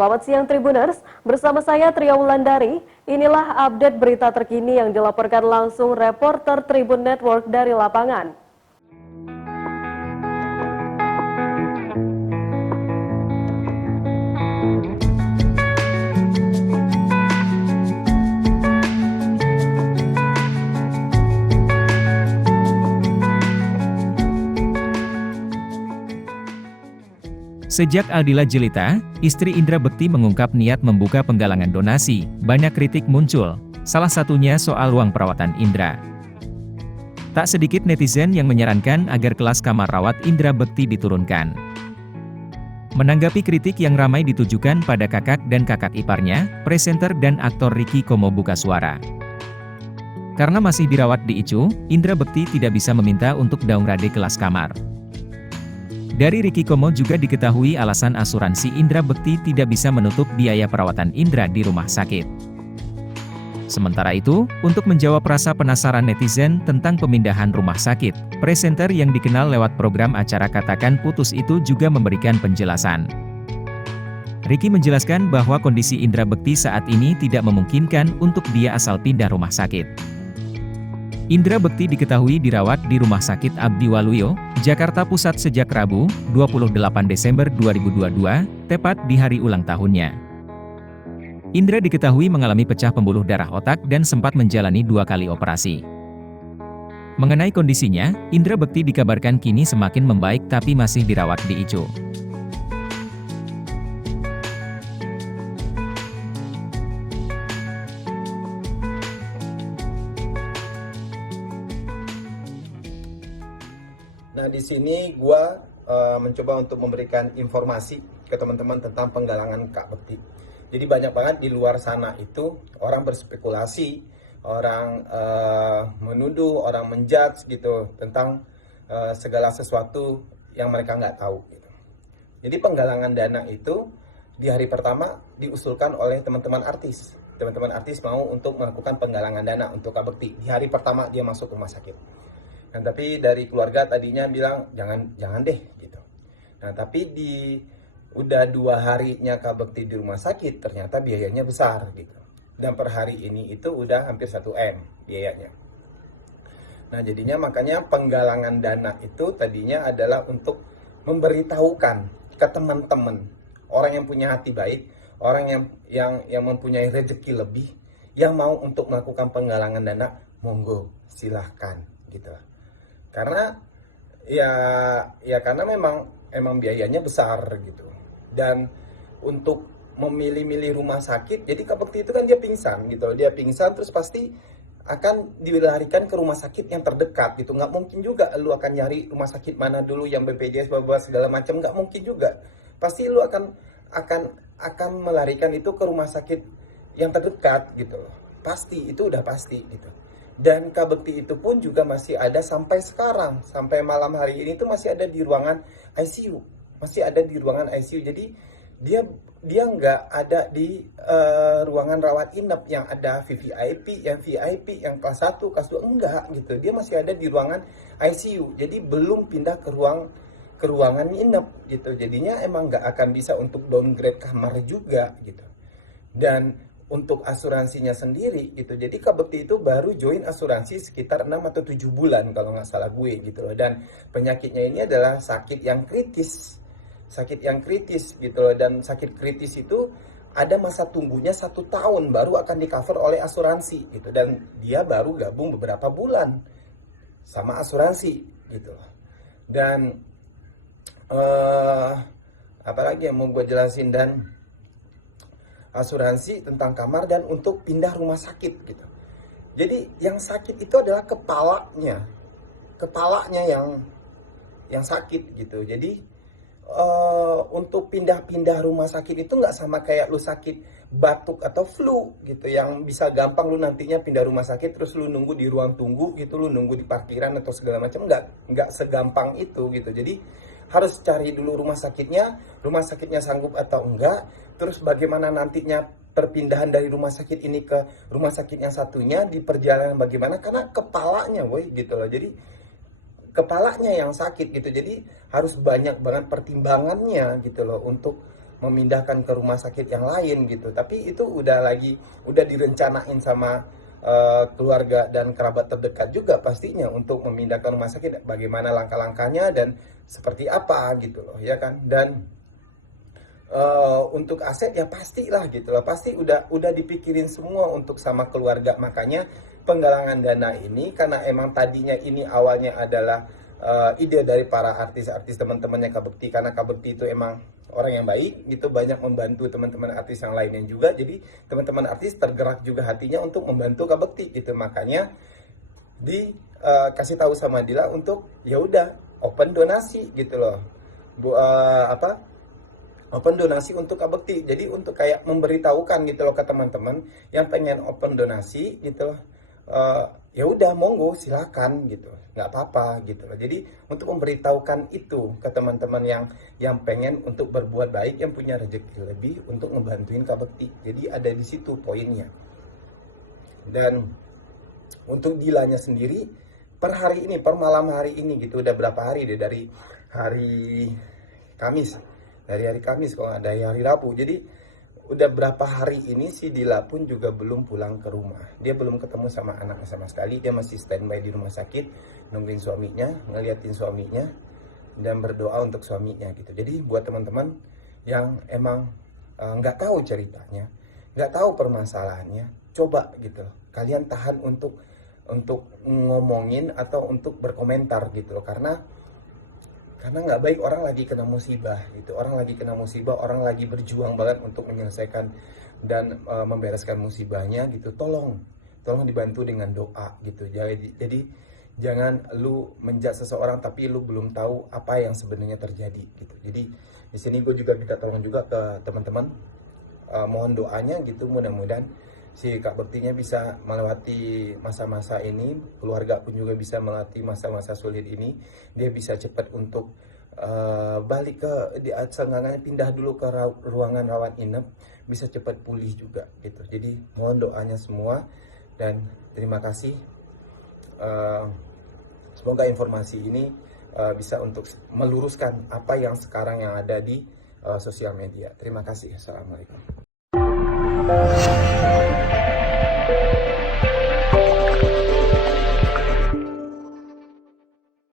Selamat siang Tribuners, bersama saya Tria Wulandari. Inilah update berita terkini yang dilaporkan langsung reporter Tribun Network dari lapangan. Sejak Aldila Jelita, istri Indra Bekti mengungkap niat membuka penggalangan donasi, banyak kritik muncul, salah satunya soal ruang perawatan Indra. Tak sedikit netizen yang menyarankan agar kelas kamar rawat Indra Bekti diturunkan. Menanggapi kritik yang ramai ditujukan pada kakak dan kakak iparnya, presenter dan aktor Ricky Komo buka suara. Karena masih dirawat di ICU, Indra Bekti tidak bisa meminta untuk downgrade kelas kamar. Dari Ricky Komo juga diketahui alasan asuransi Indra Bekti tidak bisa menutup biaya perawatan Indra di rumah sakit. Sementara itu, untuk menjawab rasa penasaran netizen tentang pemindahan rumah sakit, presenter yang dikenal lewat program acara Katakan Putus itu juga memberikan penjelasan. Ricky menjelaskan bahwa kondisi Indra Bekti saat ini tidak memungkinkan untuk dia asal pindah rumah sakit. Indra Bekti diketahui dirawat di Rumah Sakit Abdi Waluyo, Jakarta Pusat sejak Rabu, 28 Desember 2022, tepat di hari ulang tahunnya. Indra diketahui mengalami pecah pembuluh darah otak dan sempat menjalani 2 kali operasi. Mengenai kondisinya, Indra Bekti dikabarkan kini semakin membaik tapi masih dirawat di ICU. Nah, di sini gue mencoba untuk memberikan informasi ke teman-teman tentang penggalangan Kak Bekti. Jadi banyak banget di luar sana itu orang berspekulasi, orang menuduh, orang menjudge gitu tentang segala sesuatu yang mereka nggak tahu. Gitu. Jadi penggalangan dana itu di hari pertama diusulkan oleh teman-teman artis. Teman-teman artis mau untuk melakukan penggalangan dana untuk Kak Bekti. Di hari pertama dia masuk rumah sakit. Nah, tapi dari keluarga tadinya bilang jangan deh gitu. Nah, tapi udah 2 harinya Kak Bekti di rumah sakit ternyata biayanya besar gitu. Dan per hari ini itu udah hampir 1 M biayanya. Nah, jadinya makanya penggalangan dana itu tadinya adalah untuk memberitahukan ke teman-teman orang yang punya hati baik, orang yang mempunyai rezeki lebih, yang mau untuk melakukan penggalangan dana, monggo silahkan gitu. Karena karena memang biayanya besar gitu. Dan untuk memilih-milih rumah sakit, jadi Kak Bekti itu kan dia pingsan gitu. Dia pingsan terus pasti akan dilarikan ke rumah sakit yang terdekat gitu. Nggak mungkin juga lu akan nyari rumah sakit mana dulu yang BPJS segala macam, nggak mungkin juga. Pasti lu akan melarikan itu ke rumah sakit yang terdekat gitu. Pasti, itu udah pasti gitu. Dan Kak Bekti itu pun juga masih ada sampai sekarang, sampai malam hari ini itu masih ada di ruangan ICU, masih ada di ruangan ICU. Jadi dia nggak ada di ruangan rawat inap yang ada VVIP, yang kelas 1, kelas 2, enggak gitu. Dia masih ada di ruangan ICU. Jadi belum pindah ke ruangan inap gitu. Jadinya emang nggak akan bisa untuk downgrade kamar juga gitu. Dan untuk asuransinya sendiri gitu. Jadi Kak Bekti itu baru join asuransi sekitar 6 atau 7 bulan kalau nggak salah gue gitu loh. Dan penyakitnya ini adalah sakit yang kritis. Sakit yang kritis gitu loh. Dan sakit kritis itu ada masa tunggunya 1 tahun baru akan di-cover oleh asuransi gitu. Dan dia baru gabung beberapa bulan sama asuransi gitu loh. Dan apalagi yang mau gue jelasin, dan asuransi tentang kamar dan untuk pindah rumah sakit gitu. Jadi yang sakit itu adalah kepalanya yang sakit gitu. Jadi untuk pindah-pindah rumah sakit itu nggak sama kayak lu sakit batuk atau flu gitu, yang bisa gampang lu nantinya pindah rumah sakit terus lu nunggu di ruang tunggu gitu, lu nunggu di parkiran atau segala macam, nggak segampang itu gitu. Jadi harus cari dulu rumah sakitnya sanggup atau enggak, terus bagaimana nantinya perpindahan dari rumah sakit ini ke rumah sakit yang satunya, di perjalanan bagaimana, karena kepalanya gitu loh. Jadi kepalanya yang sakit gitu, jadi harus banyak banget pertimbangannya gitu loh untuk memindahkan ke rumah sakit yang lain gitu. Tapi itu udah direncanain sama keluarga dan kerabat terdekat juga pastinya untuk memindahkan rumah sakit, bagaimana langkah-langkahnya dan seperti apa gitu loh ya kan. Dan untuk aset ya pastilah gitu loh, pasti udah dipikirin semua untuk sama keluarga. Makanya penggalangan dana ini karena emang tadinya ini awalnya adalah ide dari para artis-artis teman-temannya Kak Bekti, karena Kak Bekti itu emang orang yang baik gitu, banyak membantu teman-teman artis yang lainnya juga. Jadi teman-teman artis tergerak juga hatinya untuk membantu Kak Bekti gitu. Makanya dikasih tahu sama Dila untuk ya udah open donasi gitu loh. Open donasi untuk Kak Bekti. Jadi untuk kayak memberitahukan gitu loh ke teman-teman yang pengen open donasi gitu loh. Ya udah monggo silakan gitu, nggak apa-apa gitu loh. Jadi untuk memberitahukan itu ke teman-teman yang pengen untuk berbuat baik, yang punya rezeki lebih untuk ngebantuin Kak Bekti. Jadi ada di situ poinnya. Dan untuk Dilanya sendiri per malam hari ini gitu, udah berapa hari deh dari hari Kamis kalau nggak dari hari Rabu. Jadi udah berapa hari ini si Dila pun juga belum pulang ke rumah. Dia belum ketemu sama anaknya sama sekali. Dia masih standby di rumah sakit, nungguin suaminya, ngeliatin suaminya, dan berdoa untuk suaminya gitu. Jadi buat teman-teman yang emang nggak tahu ceritanya, nggak tahu permasalahannya, coba gitu loh, kalian tahan untuk ngomongin atau untuk berkomentar gitu loh. Karena nggak baik, orang lagi kena musibah gitu, orang lagi berjuang banget untuk menyelesaikan dan membereskan musibahnya gitu. Tolong dibantu dengan doa gitu. Jadi jangan lu menjudge seseorang tapi lu belum tahu apa yang sebenarnya terjadi gitu. Jadi di sini gue juga minta tolong juga ke teman-teman, mohon doanya gitu, mudah-mudahan si Kak Bektinya bisa melewati masa-masa ini, keluarga pun juga bisa melewati masa-masa sulit ini. Dia bisa cepat untuk balik ke seenggaknya pindah dulu ke ruangan rawat inap, bisa cepat pulih juga gitu. Jadi mohon doanya semua dan terima kasih. Semoga informasi ini bisa untuk meluruskan apa yang sekarang yang ada di sosial media. Terima kasih. Assalamualaikum.